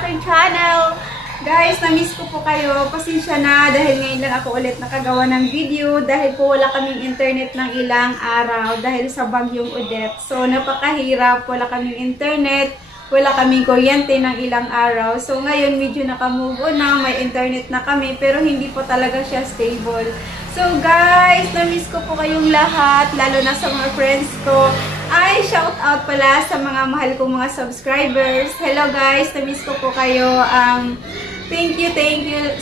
aking channel. Guys, na-miss ko po kayo. Pasensya na dahil ngayon lang ako ulit nakagawa ng video dahil po wala kaming internet ng ilang araw dahil sa bagyong Odette. So, napakahirap. Wala kaming internet. Wala kaming kuryente ng ilang araw. So, ngayon medyo nakamove on na. May internet na kami pero hindi po talaga siya stable. So, guys, na-miss ko po kayong lahat. Lalo na sa mga friends ko. Ay, shout out pala sa mga mahal kong mga subscribers. Hello guys, na-miss ko po kayo. Thank you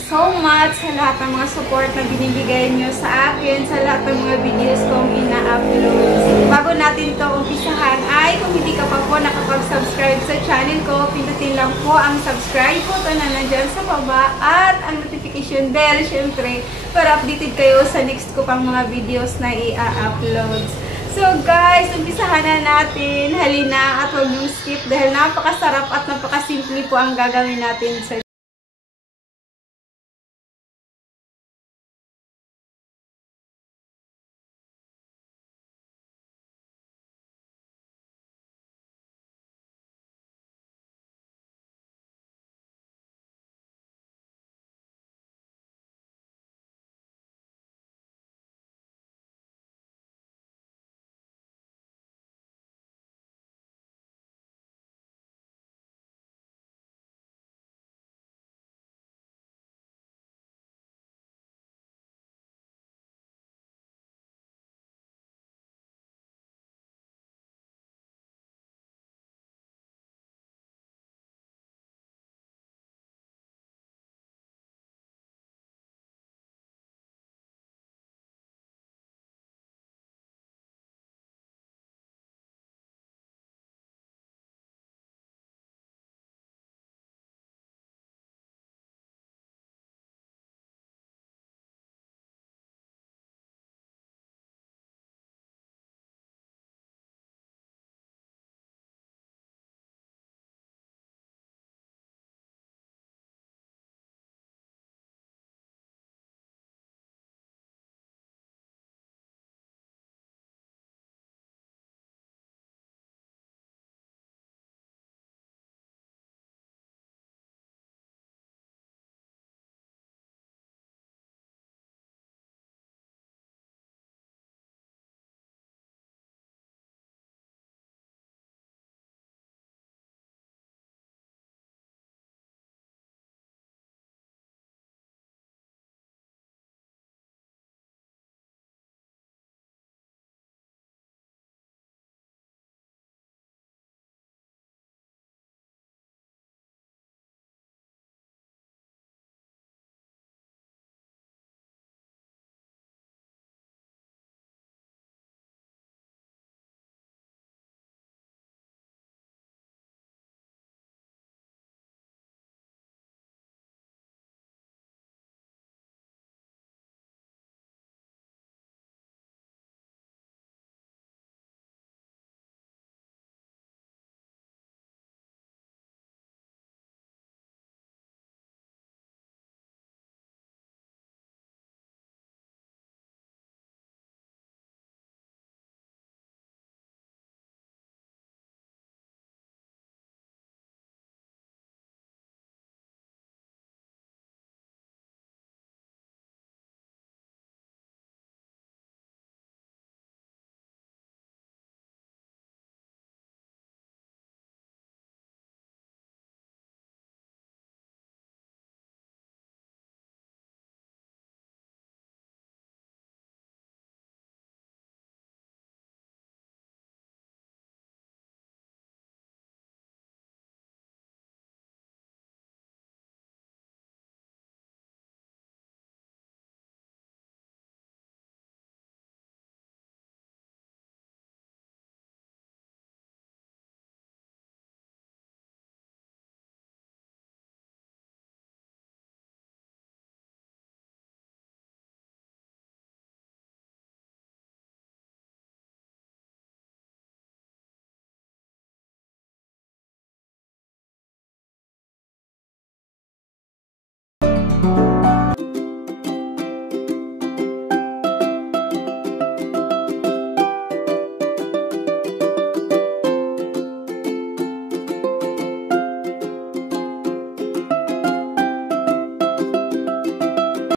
so much sa lahat ng mga support na binibigay nyo sa akin, sa lahat ng mga videos kong ina-upload. Bago natin to umpisahan ay kung hindi ka pa po nakapag-subscribe sa channel ko, pindutin lang po ang subscribe button na nandyan sa baba at ang notification bell, syempre, para updated kayo sa next ko pang mga videos na i-upload. So guys, umpisahan na natin. Halina at huwag niyong skip dahil napakasarap at napakasimple po ang gagawin natin sa